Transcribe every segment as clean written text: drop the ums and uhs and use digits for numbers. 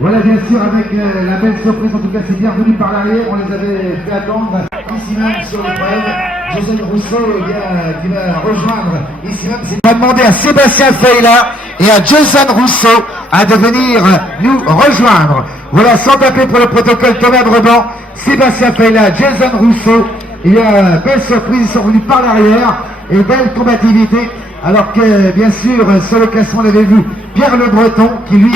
Voilà, bien sûr, avec la belle surprise, en tout cas, c'est bien venu par l'arrière, on les avait fait attendre ici même sur l'épreuve. Jason Rousseau, qui va rejoindre ici même. On va demander à Sébastien Feyla et à Jason Rousseau de venir nous rejoindre. Voilà, sans taper pour le protocole Thomas Breban, Sébastien Feyla, Jason Rousseau. Il y a belle surprise, ils sont venus par l'arrière et belle combativité. Alors que, bien sûr, sur le classement, on avait vu Pierre Le Breton, qui lui,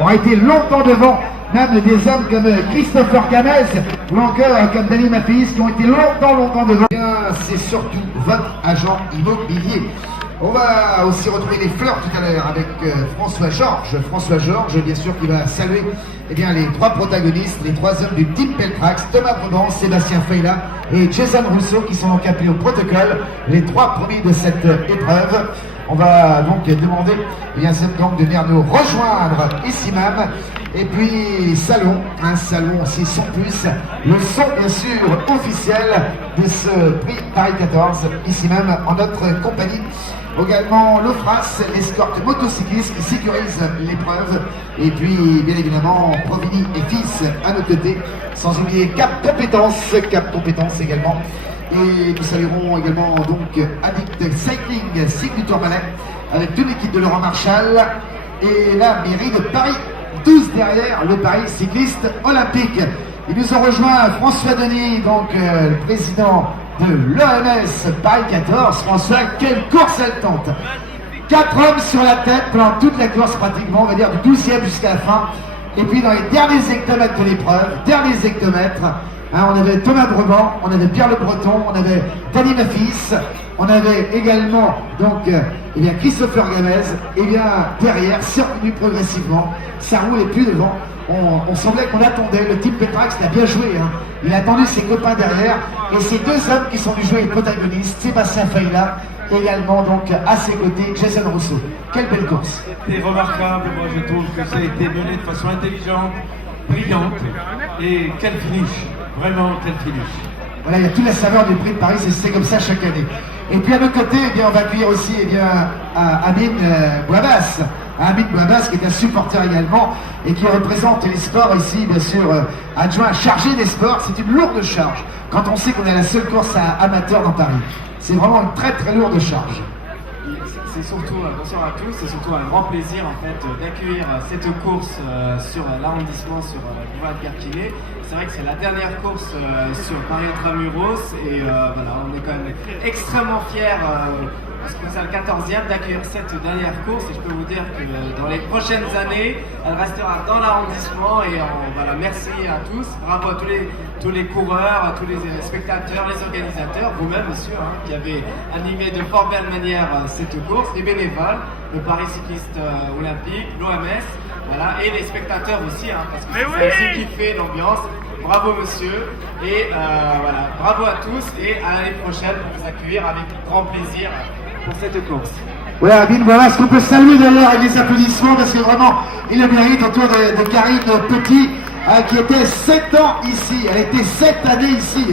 aura été longtemps devant, même des hommes comme Christopher Gamez, ou encore comme Danny Mapis, qui ont été longtemps devant. C'est surtout votre agent immobilier. On va aussi retrouver les fleurs tout à l'heure avec François Georges. François Georges, bien sûr, qui va saluer les trois protagonistes, les trois hommes du Team Peltrax, Thomas Breban, Sébastien Feyla et Jason Rousseau, qui sont donc appelés au protocole, les trois premiers de cette épreuve. On va donc demander donc de venir nous rejoindre ici même. Et puis un salon aussi sans plus, le son bien sûr officiel de ce prix Paris 14, ici même en notre compagnie. Également l'OFRAS, l'escorte motocycliste qui sécurise l'épreuve. Et puis bien évidemment Provini et Fils à nos côtés, sans oublier Cap Compétences également. Et nous saluerons également donc Addict Cycling, cycle du Tourmalet, avec toute l'équipe de Laurent Marchal et la mairie de Paris 12 derrière le Paris cycliste olympique. Ils nous ont rejoint François Denis, donc le président de l'OMS Paris 14. François, quelle course haletante! 4 hommes sur la tête pendant toute la course pratiquement, on va dire du 12e jusqu'à la fin. Et puis dans les derniers hectomètres de l'épreuve, on avait Thomas Breban, on avait Pierre Le Breton, on avait Danny Mafis, on avait également donc Christopher Gamez. Et bien derrière, c'est revenu progressivement, ça roulait plus devant. On semblait qu'on attendait, le Team Peltrax l'a bien joué, hein. Il a attendu ses copains derrière, et ces deux hommes qui sont venus jouer les protagonistes, Sébastien Feyla, également donc à ses côtés, Jason Rousseau. Quelle belle course! C'était remarquable, moi je trouve que ça a été mené de façon intelligente, brillante, et quel finish, vraiment quel finish. Voilà, il y a toute la saveur du prix de Paris, c'est comme ça chaque année. Et puis à nos côtés, on va accueillir aussi Amine Bouabas. Amine Bouabas qui est un supporter également et qui représente les sports ici, bien sûr, adjoint chargé des sports. C'est une lourde charge quand on sait qu'on est la seule course amateur dans Paris. C'est vraiment une très très lourde charge. C'est surtout, bonsoir à tous, c'est surtout un grand plaisir en fait d'accueillir cette course sur l'arrondissement, sur le boulevard de Garquinet. C'est vrai que c'est la dernière course sur Paris Intramuros et voilà, on est quand même extrêmement fiers parce que c'est le 14e d'accueillir cette dernière course et je peux vous dire que dans les prochaines années, elle restera dans l'arrondissement et voilà, merci à tous, bravo à tous les coureurs, à tous les spectateurs, les organisateurs, vous-même monsieur, qui avez animé de fort belle manière cette course, les bénévoles, le Paris cycliste olympique, l'OMS, voilà, et les spectateurs aussi, parce que c'est aussi qui fait l'ambiance. Bravo monsieur, et voilà, bravo à tous, et à l'année prochaine pour vous accueillir avec grand plaisir pour cette course. Ouais, Amine, voilà ce qu'on peut saluer d'ailleurs avec des applaudissements, parce que vraiment, il le mérite autour de Karine Petit, qui était 7 ans ici, elle était 7 années ici,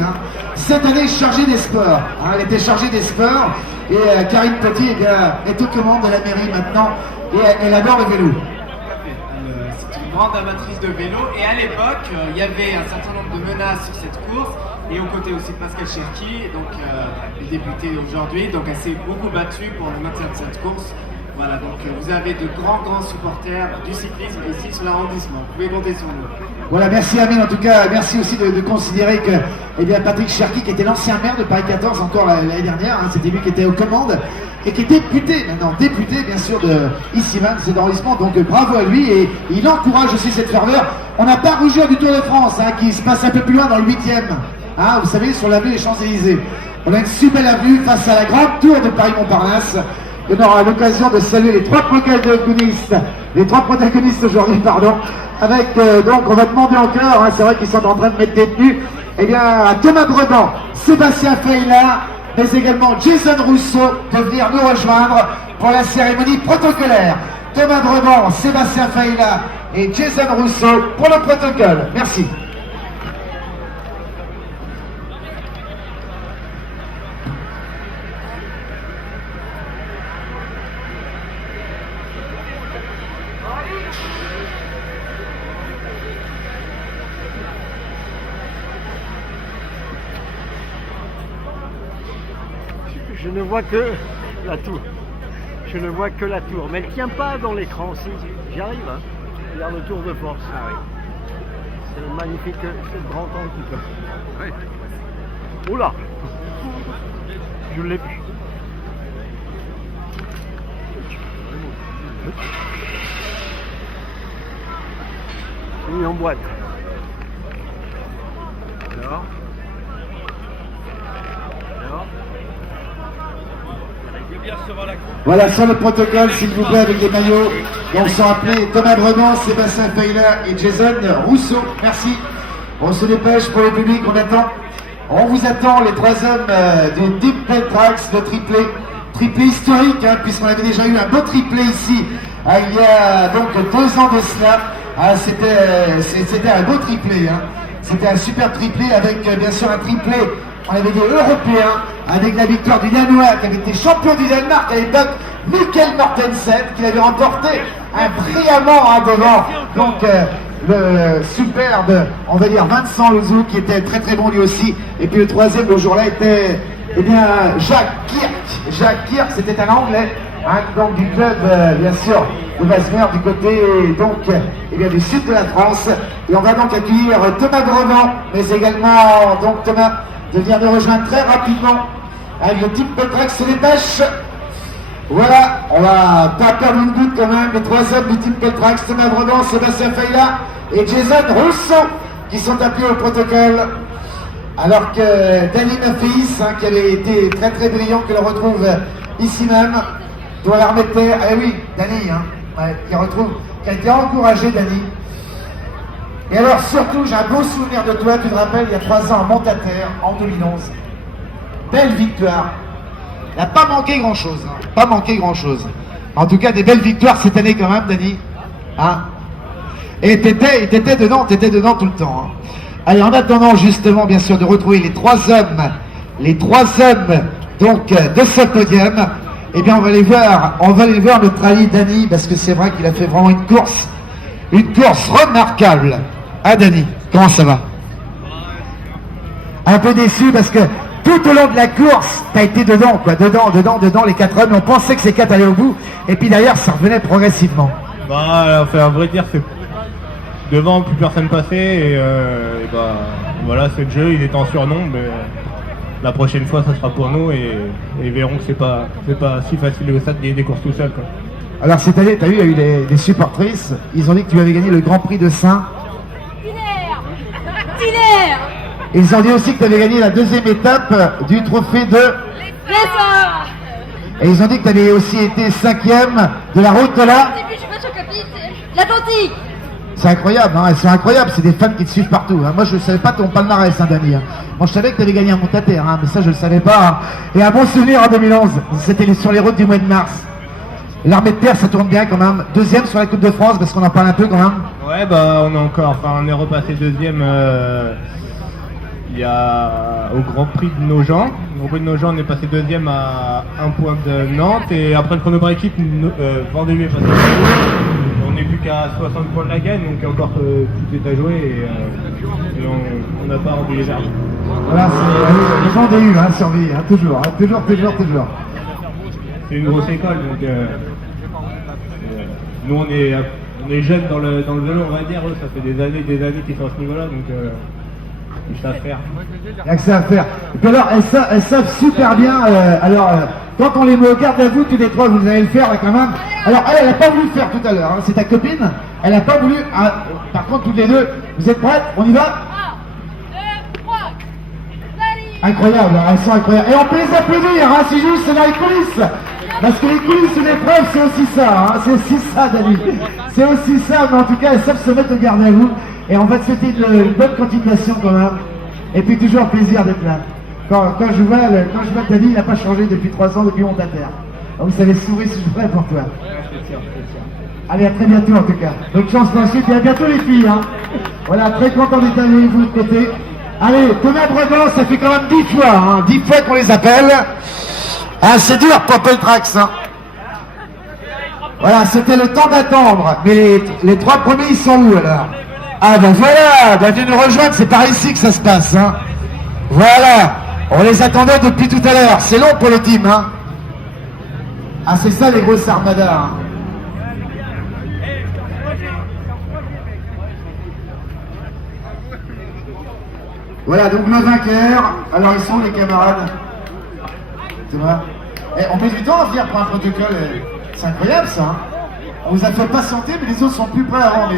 7 années chargée des sports, elle était chargée des sports, et Karine Petit est aux commandes de la mairie maintenant, et elle adore le vélo. C'est une grande amatrice de vélo, et à l'époque, il y avait un certain nombre de menaces sur cette course, et aux côtés aussi de Pascal Cherki, donc le député aujourd'hui, donc elle s'est beaucoup battue pour le maintien de cette course. Voilà, donc vous avez de grands supporters du cyclisme ici sur l'arrondissement. Vous pouvez compter sur nous. Voilà, merci Amine, en tout cas, merci aussi de considérer que Patrick Cherki, qui était l'ancien maire de Paris 14 encore l'année dernière, c'était lui qui était aux commandes, et qui est député maintenant, député bien sûr ici même, de cet arrondissement, donc bravo à lui, et il encourage aussi cette ferveur. On n'a pas rougir du Tour de France, qui se passe un peu plus loin dans le 8e, vous savez, sur l'avenue des Champs-Élysées. On a une super belle avenue face à la grande tour de Paris-Montparnasse. On aura l'occasion de saluer les trois protagonistes aujourd'hui, avec donc on va demander encore, c'est vrai qu'ils sont en train de mettre des tenues, à Thomas Breban, Sébastien Feyla, mais également Jason Rousseau de venir nous rejoindre pour la cérémonie protocolaire. Thomas Breban, Sébastien Feyla et Jason Rousseau pour le protocole. Merci. Je ne vois que la tour. Je ne vois que la tour. Mais elle tient pas dans l'écran. Si, j'y arrive. Hein. Regarde le tour de force. Ah oui. C'est magnifique. C'est le grand angle qui peut. Oui. Oula. Je l'ai vu. Mis en boîte. Alors. Voilà, sur le protocole, s'il vous plaît, avec les maillots. Donc, sont appelés Thomas Bredon, Sébastien Feyla et Jason Rousseau. Merci. On se dépêche pour le public, on attend. On vous attend, les trois hommes du Deep Pell Tracks, le triplé historique, hein, puisqu'on avait déjà eu un beau triplé ici, il y a donc 2 ans de cela. C'était un beau triplé. Hein. C'était un super triplé avec, bien sûr, un triplé, on avait dit européen, avec la victoire du Danois qui avait été champion du Danemark à l'époque, Mikkel Mortensen, qui l'avait remporté brillamment devant. Donc, le superbe, on va dire, Vincent Lozou, qui était très très bon lui aussi. Et puis le troisième, le jour-là, était, eh bien, Jacques Kirk. Jacques Kirk, c'était un Anglais, hein, donc du club, bien sûr, de Vasmer, du côté, donc, eh bien, du sud de la France. Et on va donc accueillir Thomas Grevant, mais également, donc, Thomas, de venir nous rejoindre très rapidement. Avec le type Petrax se dépêche. Voilà, on va pas perdre une goutte quand même. Les trois hommes du team Peltrax, Thomas Bredon, Sébastien Feyla et Jason Rousseau qui sont appelés au protocole. Alors que Danny Maféis, hein, qui avait été très très brillant, que l'on retrouve ici même, doit la remettre. Ah oui, Danny, hein, ouais, qui a été encouragé, Danny. Et alors surtout, j'ai un beau souvenir de toi, tu te rappelles, il y a 3 ans à Montataire, en 2011. Belle victoire. Il n'a pas manqué grand-chose, hein. Pas manqué grand-chose. En tout cas, des belles victoires cette année quand même, Dany. Hein, et t'étais dedans tout le temps. Hein. Allez, en attendant justement, bien sûr, de retrouver les trois hommes donc de ce podium, eh bien, on va aller voir notre ami Dany, parce que c'est vrai qu'il a fait vraiment une course remarquable. Ah, Dany, comment ça va? Un peu déçu parce que tout au long de la course, t'as été dedans, quoi, dedans, les 4 hommes. On pensait que ces 4 allaient au bout, et puis d'ailleurs, ça revenait progressivement. Bah, enfin, à vrai dire, c'est devant, plus personne passait, et bah, voilà, c'est le jeu, il est en surnombre, mais la prochaine fois, ça sera pour nous, et ils verront que c'est pas si facile que ça de gagner des courses tout seul, quoi. Alors cette année, t'as vu, il y a eu des supportrices, ils ont dit que tu avais gagné le Grand Prix de Saint. Tiner. Ils ont dit aussi que tu avais gagné la 2e étape du trophée de... Et ils ont dit que tu avais aussi été 5e de la route de la... L'Atlantique. C'est incroyable, hein, elles sont incroyables, c'est des fans qui te suivent partout. Hein. Moi je ne savais pas ton palmarès, hein, Dany. Hein. Moi je savais que tu avais gagné un Montataire, hein, mais ça je ne le savais pas. Hein. Et un bon souvenir en 2011, c'était sur les routes du mois de mars. L'armée de terre, ça tourne bien quand même. 2e sur la Coupe de France, parce qu'on en parle un peu quand même. Ouais, bah on est repassé 2e il y a au Grand Prix de Nogent. Au Grand Prix de Nogent, on est passé 2e à 1 point de Nantes, et après le chrono par équipe, Vendée est passé. On n'est plus qu'à 60 points de la gagne, donc il y a encore tout est à jouer, et on n'a pas rendu les verbes. Voilà, c'est les gens des U, hein, survie, hein, toujours. C'est une grosse école, donc nous on est jeunes dans le vélo, on va dire. Eux, ça fait des années qu'ils sont à ce niveau-là, donc ils savent faire. Il n'y a que ça à faire. Et puis alors, elles savent super bien. Quand on les met au garde à vous, tous les trois, vous allez le faire là, quand même. Alors, elle n'a pas voulu le faire tout à l'heure. Hein, c'est ta copine. Elle n'a pas voulu. Ah, par contre, toutes les deux, vous êtes prêtes? On y va? 1, 2, 3. Incroyable, hein, elles sont incroyables. Et on peut les applaudir, hein, c'est juste, c'est dans les coulisses. Parce que les coulisses de l'épreuve, c'est aussi ça, hein, c'est aussi ça, Dany. C'est aussi ça, mais en tout cas, elles savent se mettre au garde à vous. Et on va te souhaiter une bonne continuation quand même. Et puis toujours un plaisir d'être là. Quand je vois Dany, il n'a pas changé depuis 3 ans, depuis Montataire. Donc vous savez sourire si je ferai pour toi. Allez, à très bientôt en tout cas. Bonne chance pour la suite et à bientôt les filles. Hein. Voilà, très content d'être avec vous de côté. Allez, Thomas Bredon, ça fait quand même 10 fois, hein, 10 fois qu'on les appelle. Ah, c'est dur pour Peltrax. Hein. Voilà, c'était le temps d'attendre. Mais les 3 premiers, ils sont où alors? Ah ben voilà, venez nous rejoindre, c'est par ici que ça se passe. Hein. Voilà, On les attendait depuis tout à l'heure. C'est long pour le team, hein. Ah, c'est ça les grosses armadas. Hein. Voilà, donc le vainqueur. Alors, ils sont les camarades. C'est vrai. On met du temps à venir pour un protocole. C'est incroyable, ça. Hein. On vous a fait patienter, mais les autres sont plus prêts avant.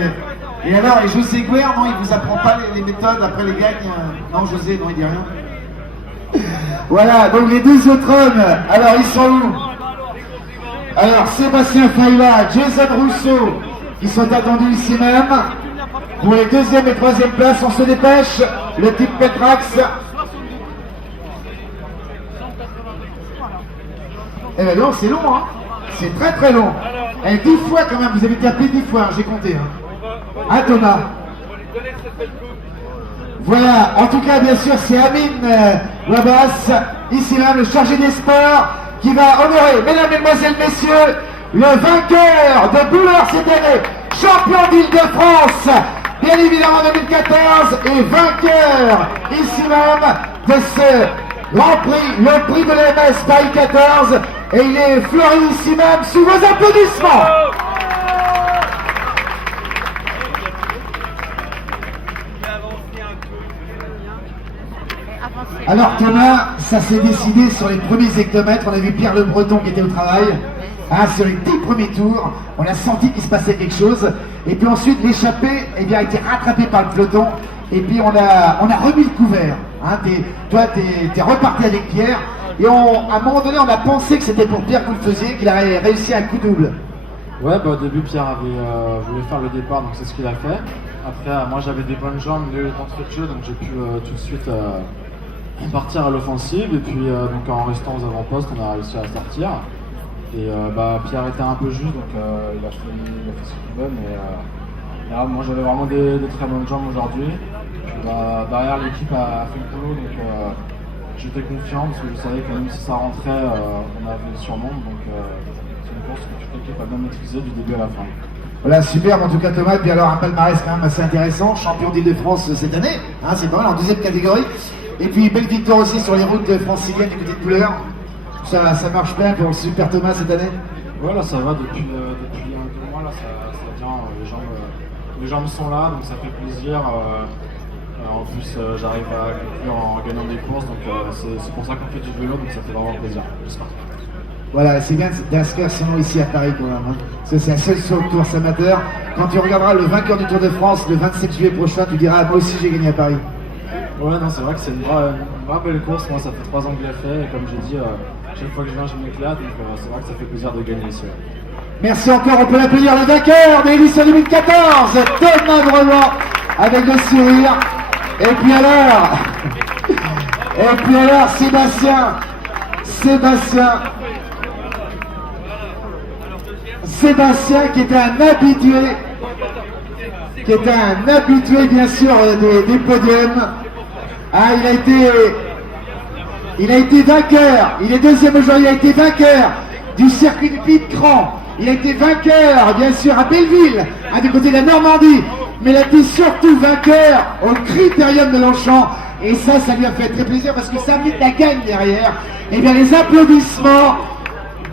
Et alors, et José Guerre, non, il vous apprend pas les méthodes après les gagnes. Non, José, non, il dit rien. Voilà, donc les deux autres hommes, alors ils sont où? Alors Sébastien Failla, Jason Rousseau, qui sont attendus ici même. Pour les deuxième et troisième places, on se dépêche. Le type Petrax. Eh ben non, c'est long, hein. C'est très très long. Et 10 fois quand même, vous avez été appelé 10 fois, hein, j'ai compté. Hein, Thomas. Voilà, en tout cas, bien sûr, c'est Amine Wabas, ici même, le chargé des sports, qui va honorer, mesdames, mesdemoiselles, messieurs, le vainqueur de Bouleur cette année, champion d'Île-de-France, bien évidemment 2014, et vainqueur, ici même, de ce Grand Prix, le prix de l'EMS Paris 14, et il est fleuri ici même, sous vos applaudissements. Alors Thomas, ça s'est décidé sur les premiers hectomètres. On a vu Pierre Le Breton qui était au travail. Sur les 10 premiers tours, on a senti qu'il se passait quelque chose. Et puis ensuite, l'échappée a été rattrapée par le peloton. Et puis on a remis le couvert. Hein, toi, t'es reparti avec Pierre. Et à un moment donné, on a pensé que c'était pour Pierre que vous le faisiez, qu'il avait réussi un coup double. Ouais, au début, Pierre avait voulu faire le départ, donc c'est ce qu'il a fait. Après, moi j'avais des bonnes jambes, il y a eu le temps de jeu, donc j'ai pu tout de suite partir à l'offensive. Et puis donc en restant aux avant-postes, on a réussi à sortir. Et Pierre était un peu juste, donc il a fait ce qu'il pouvait. Mais là, moi j'avais vraiment des très bonnes jambes aujourd'hui. Derrière, l'équipe a fait le boulot, donc j'étais confiant parce que je savais que même si ça rentrait, on avait le surnombre. Donc c'est une course que toute l'équipe a bien maîtrisée du début à la fin. Voilà, superbe en tout cas Thomas, et puis alors un palmarès quand même assez intéressant, champion d'Île-de-France cette année, hein, c'est pas mal, en deuxième catégorie. Et puis belle victoire aussi sur les routes franciliennes du côté de Bouleur. Ça marche bien pour le super Thomas cette année. Voilà, ça va depuis 2 mois, là, ça vient, les jambes sont là, donc ça fait plaisir. En plus, j'arrive à conclure en gagnant des courses, donc c'est pour ça qu'on fait du vélo, donc ça fait vraiment plaisir, j'espère. Voilà, c'est bien d'inscrire son nom ici à Paris quand même. Hein. C'est la seule course amateur. Quand tu regarderas le vainqueur du Tour de France le 27 juillet prochain, tu diras moi aussi j'ai gagné à Paris. Ouais, non, c'est vrai que c'est une vraie belle course. Moi, ça fait 3 ans que je l'ai fait, et comme j'ai dit, chaque fois que je viens, je m'éclate, donc c'est vrai que ça fait plaisir de gagner ici. Ouais. Merci encore, on peut l'applaudir, le vainqueur de l'édition 2014, Thomas Brelan, avec le sourire. Et puis alors, Sébastien qui était un habitué bien sûr des podiums. Ah, il a été vainqueur, il est deuxième aujourd'hui, il a été vainqueur du circuit du Pays de Cran, il a été vainqueur bien sûr à Belleville, du côté de la Normandie, mais il a été surtout vainqueur au Critérium de Longchamp, et ça lui a fait très plaisir parce que ça a mis de la gagne derrière. Et bien les applaudissements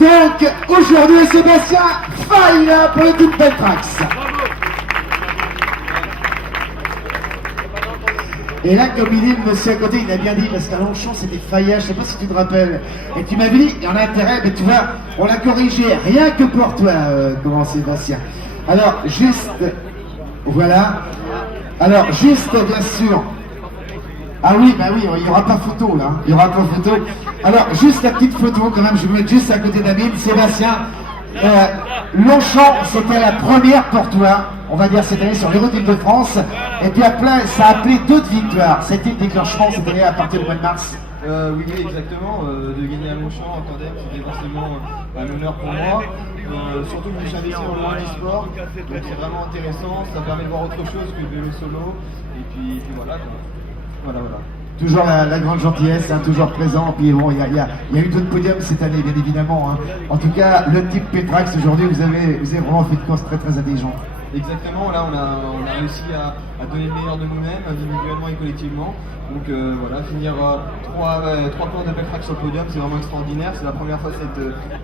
donc aujourd'hui Sébastien Failla pour le team Petrax. Et là, comme il dit le monsieur à côté, il a bien dit, parce qu'à Longchamp, c'était Failla, je sais pas si tu te rappelles. Et tu m'avais dit, il y en a intérêt, mais tu vois, on l'a corrigé, rien que pour toi, comment Sébastien. Alors, juste, voilà. Alors, juste, bien sûr. Ah oui, bah oui, il n'y aura pas photo, là. Il n'y aura pas photo. Alors, juste la petite photo, quand même, je vais vous mettre juste à côté d'Amine. Sébastien, Longchamp, c'était la première pour toi, on va dire cette année sur les routes d'Île-de-France, et puis après ça a appelé d'autres victoires. C'était le déclenchement cette année à partir du mois de mars. Oui, exactement. De gagner à Longchamp en tandem, c'était forcément un honneur pour moi. Surtout que je suis investi dans le monde du sport, donc c'est vraiment intéressant. Ça permet de voir autre chose que le vélo solo. Et puis voilà. Voilà. Toujours la grande gentillesse, hein, toujours présent. Puis bon, il y a eu d'autres podiums cette année, bien évidemment. Hein. En tout cas, le type Petrax aujourd'hui, vous avez vraiment fait une course très très intelligente. Exactement, là on a réussi à donner le meilleur de nous-mêmes, individuellement et collectivement. Donc voilà, finir 3 courses de Peltrax sur le podium, c'est vraiment extraordinaire. C'est la première fois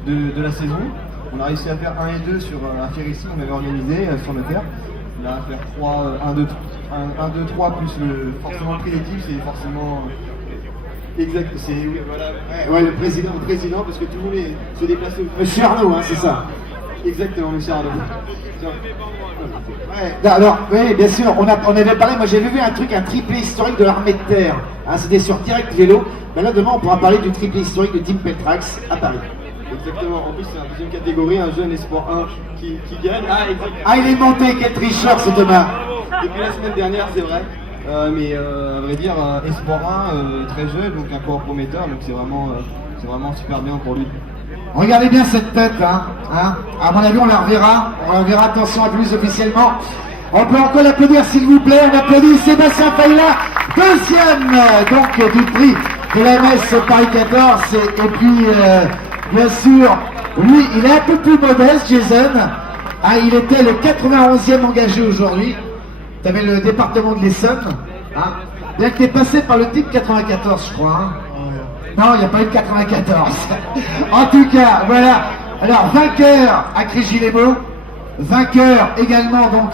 de la saison. On a réussi à faire 1 et 2 sur un Ferrissi qu'on avait organisé sur le terre. Là, à faire 1, 2, 3 plus forcément le prix d'équipe, c'est forcément... Exact, c'est oui, voilà. Ouais, le président, parce que tout le monde se déplace. Monsieur Arnaud, hein, c'est ça. Exactement, monsieur Arnaud. Ouais, alors, oui, bien sûr, on avait parlé, moi j'avais vu un triplé historique de l'armée de terre. Hein, c'était sur Direct Vélo. Ben là, demain, on pourra parler du triplé historique de Team Peltrax à Paris. Exactement, en plus c'est la deuxième catégorie, un jeune espoir 1 qui gagne. Ah, il est monté, quel tricheur ce Thomas. Depuis la semaine dernière, c'est vrai. Mais à vrai dire, espoir 1 très jeune, donc un coureur prometteur, donc c'est vraiment super bien pour lui. Regardez bien cette tête, hein. À mon avis, on la reverra. Attention à plus officiellement. On peut encore l'applaudir s'il vous plaît. On applaudit Sébastien Failla, deuxième donc du prix de la MS Paris 14. Et puis, bien sûr, lui, il est un peu plus modeste, Jason. Ah, il était le 91e engagé aujourd'hui. Tu avais le département de l'Essonne. Hein. Bien que tu es passé par le type 94, je crois. Hein. Non, il n'y a pas eu de 94. En tout cas, voilà. Alors, vainqueur à Crégis-les-Maux. Vainqueur également donc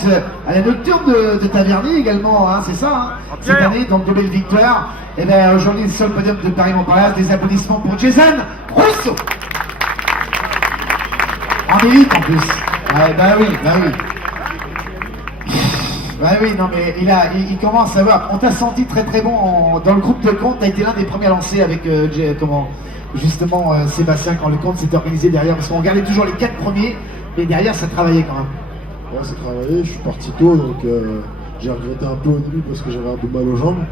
à la nocturne de Taverny également, hein, c'est ça, hein, cette année, donc de belles victoires. Et bien aujourd'hui, sur le podium de Paris-Montparnasse, des applaudissements pour Jason Rousseau. En élite en plus. Ouais, bah oui. Bah oui, non mais il commence à voir. On t'a senti très très bon dans le groupe de compte. T'as été l'un des premiers à lancer avec justement Sébastien quand le compte s'est organisé derrière, parce qu'on regardait toujours les 4 premiers, mais derrière ça travaillait quand même. Ouais, ça travaillait. Je suis parti tôt, donc j'ai regretté un peu au début parce que j'avais un peu mal aux jambes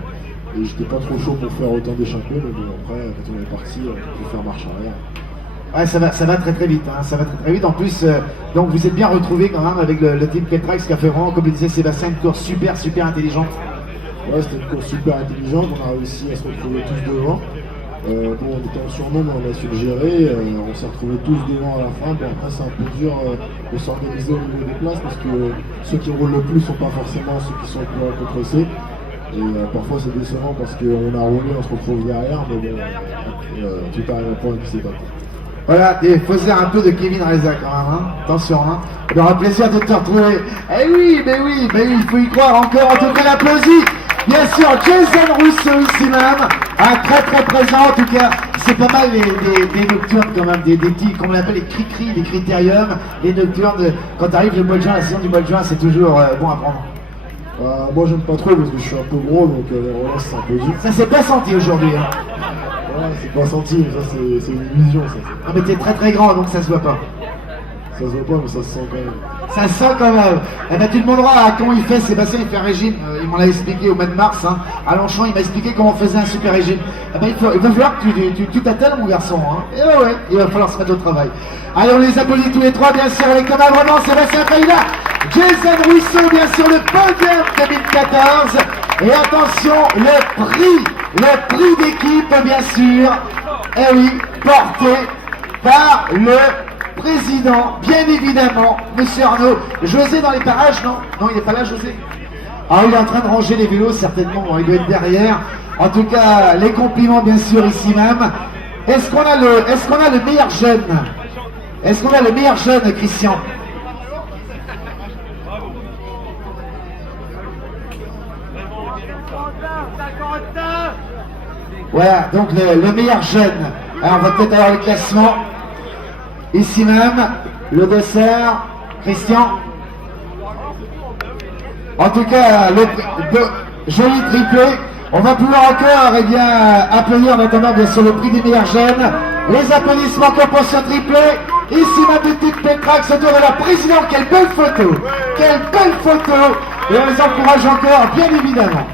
et j'étais pas trop chaud pour faire autant d'échappées. Mais bon, après, quand on est parti, on peut faire marche arrière. Ouais, ça va très très vite, hein. Ça va très très vite. En plus, donc vous êtes bien retrouvés quand même avec le team Peltrax qui a fait vraiment, comme le disait Sébastien, une course super intelligente. Ouais, c'était une course super intelligente. On a réussi à se retrouver tous devant. Bon, on était en surnombre, mais on a su le gérer. On s'est retrouvés tous devant à la fin. Bon, après, c'est un peu dur de s'organiser au niveau des places parce que ceux qui roulent le plus ne sont pas forcément ceux qui sont le plus compressés. Et parfois, c'est décevant parce qu'on a roulé, on se retrouve derrière, mais bon, tout arrive à point qui s'est battu. Voilà, il faisait un peu de Kevin Reza quand même, hein. Attention, hein. Il aura plaisir de te retrouver. Eh oui, mais il faut y croire encore. En tout cas, l'applaudit. Bien sûr, Jason Rousseau ici même, un très présent. En tout cas, c'est pas mal des nocturnes quand même, des petits, comme on l'appelle les cri-cri, les critériums, les nocturnes. Quand arrive le mois de juin, la saison du mois de juin, c'est toujours bon à prendre. Moi, j'aime pas trop parce que je suis un peu gros, donc les relais, c'est un peu dur. Ça s'est pas senti aujourd'hui, hein. Ouais, c'est pas senti, mais ça c'est une illusion ça. Ah mais t'es très grand donc ça se voit pas. Ça se voit pas mais ça se sent quand même. Ça se sent quand même. Eh ben tu demanderas à comment il fait, Sébastien il fait un régime, il m'en l'a expliqué au mois de mars, hein. À Longchamp il m'a expliqué comment on faisait un super régime. Eh ben il va falloir que tu t'attelles mon garçon, hein. Et ouais, il va falloir se mettre au travail. Allez on les applaudit tous les trois bien sûr avec Thomas Vraiment, Sébastien Failla, Jason Rousseau bien sûr le podium 2014. Et attention, le prix d'équipe, bien sûr, eh oui, porté par le président, bien évidemment, monsieur Arnaud. José dans les parages, non? Non, il n'est pas là, José? Ah, il est en train de ranger les vélos, certainement, il doit être derrière. En tout cas, les compliments, bien sûr, ici même. Est-ce qu'on a le meilleur jeune? Est-ce qu'on a le meilleur jeune, Christian? Voilà, donc le meilleur jeune. Alors on va peut-être avoir le classement. Ici même, le dessert, Christian. En tout cas, joli triplé. On va pouvoir encore applaudir notamment bien sûr le prix des meilleurs jeunes. Les applaudissements pour ce triplé. Ici même du type Peltrax autour de la présidente. Quelle belle photo. Quelle belle photo. Et on les encourage encore, bien évidemment.